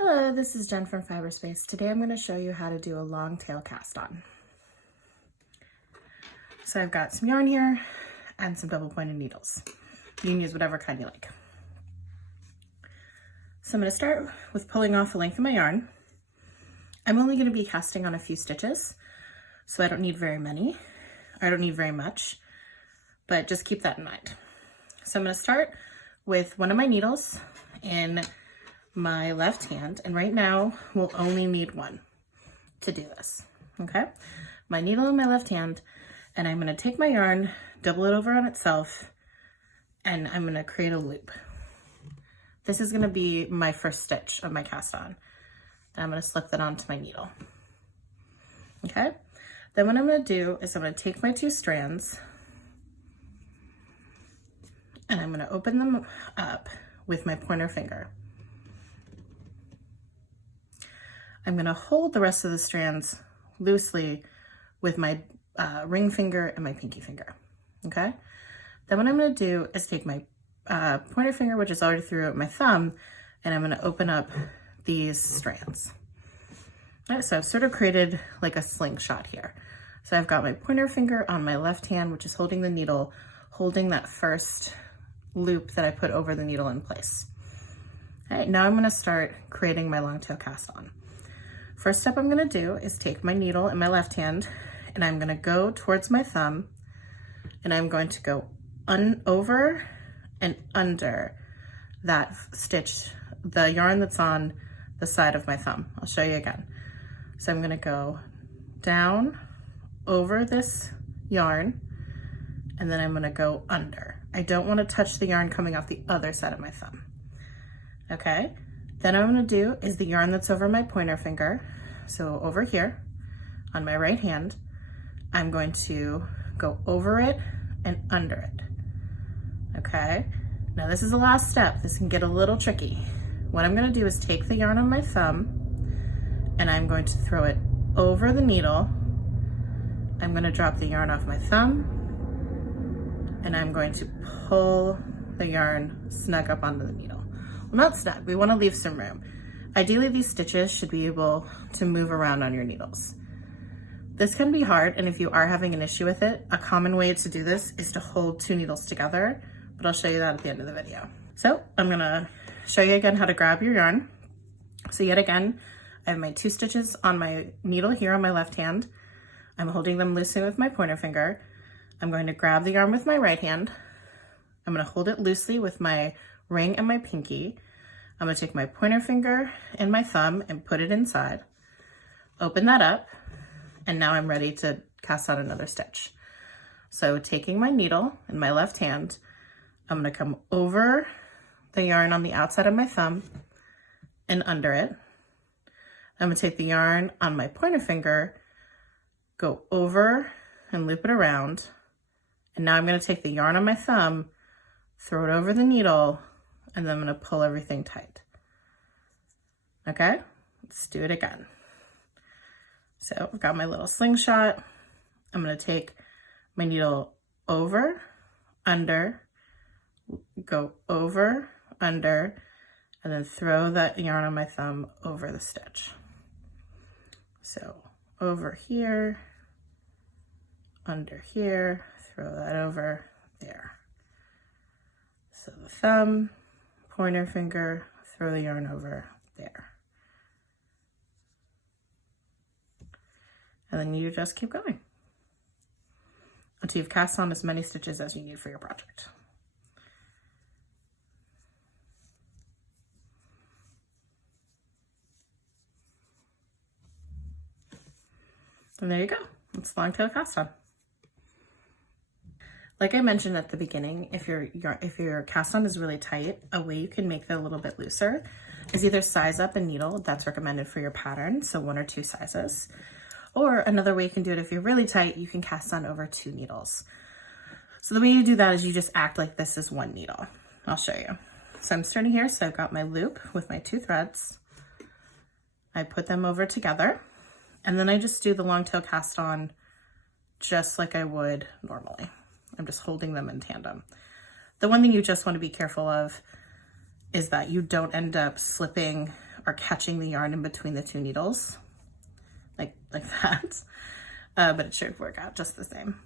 Hello, this is Jen from Fiberspace. Today I'm going to show you how to do a long tail cast on. So I've got some yarn here and some double pointed needles. You can use whatever kind you like. So I'm going to start with pulling off the length of my yarn. I'm only going to be casting on a few stitches, so I don't need very many. I don't need very much, but just keep that in mind. So I'm going to start with one of my needles in my left hand, and right now we'll only need one to do this. Okay, my needle in my left hand, and I'm going to take my yarn, double it over on itself, and I'm going to create a loop. This is going to be my first stitch of my cast on, and I'm going to slip that onto my needle. Okay, then what I'm going to do is I'm going to take my two strands and I'm going to open them up with my pointer finger. I'm going to hold the rest of the strands loosely with my ring finger and my pinky finger. Okay, then what I'm going to do is take my pointer finger, which is already through my thumb, and I'm going to open up these strands. All right, so I've sort of created like a slingshot here. So I've got my pointer finger on my left hand, which is holding the needle, holding that first loop that I put over the needle in place. All right, now I'm going to start creating my long tail cast on. First step I'm going to do is take my needle in my left hand, and I'm going to go towards my thumb, and I'm going to go over and under that stitch, the yarn that's on the side of my thumb. I'll show you again. So I'm going to go down over this yarn, and then I'm going to go under. I don't want to touch the yarn coming off the other side of my thumb. Okay, then what I'm going to do is the yarn that's over my pointer finger, so over here on my right hand, I'm going to go over it and under it. Okay, now this is the last step. This can get a little tricky. What I'm going to do is take the yarn on my thumb and I'm going to throw it over the needle. I'm going to drop the yarn off my thumb and I'm going to pull the yarn snug up onto the needle. Well, not snug, we want to leave some room. Ideally, these stitches should be able to move around on your needles. This can be hard, and if you are having an issue with it, a common way to do this is to hold two needles together, but I'll show you that at the end of the video. So I'm gonna show you again how to grab your yarn. So yet again, I have my two stitches on my needle here on my left hand. I'm holding them loosely with my pointer finger. I'm going to grab the yarn with my right hand. I'm going to hold it loosely with my ring and my pinky. I'm going to take my pointer finger and my thumb and put it inside, open that up, and now I'm ready to cast on another stitch. So taking my needle in my left hand, I'm going to come over the yarn on the outside of my thumb and under it. I'm going to take the yarn on my pointer finger, go over and loop it around. And now I'm going to take the yarn on my thumb, throw it over the needle, and then I'm going to pull everything tight. Okay, let's do it again. So I've got my little slingshot. I'm going to take my needle over, under, go over, under, and then throw that yarn on my thumb over the stitch. So over here, under here, throw that over there. So the thumb, pointer finger, throw the yarn over there. And then you just keep going until you've cast on as many stitches as you need for your project. And there you go. It's long tail cast on. Like I mentioned at the beginning, if your cast on is really tight, a way you can make it a little bit looser is either size up a needle that's recommended for your pattern, so 1 or 2 sizes, or another way you can do it if you're really tight, you can cast on over 2 needles. So the way you do that is you just act like this is 1 needle. I'll show you. So I'm starting here, so I've got my loop with my 2 threads. I put them over together, and then I just do the long tail cast on just like I would normally. I'm just holding them in tandem. The one thing you just want to be careful of is that you don't end up slipping are catching the yarn in between the two needles, like that. But it should work out just the same.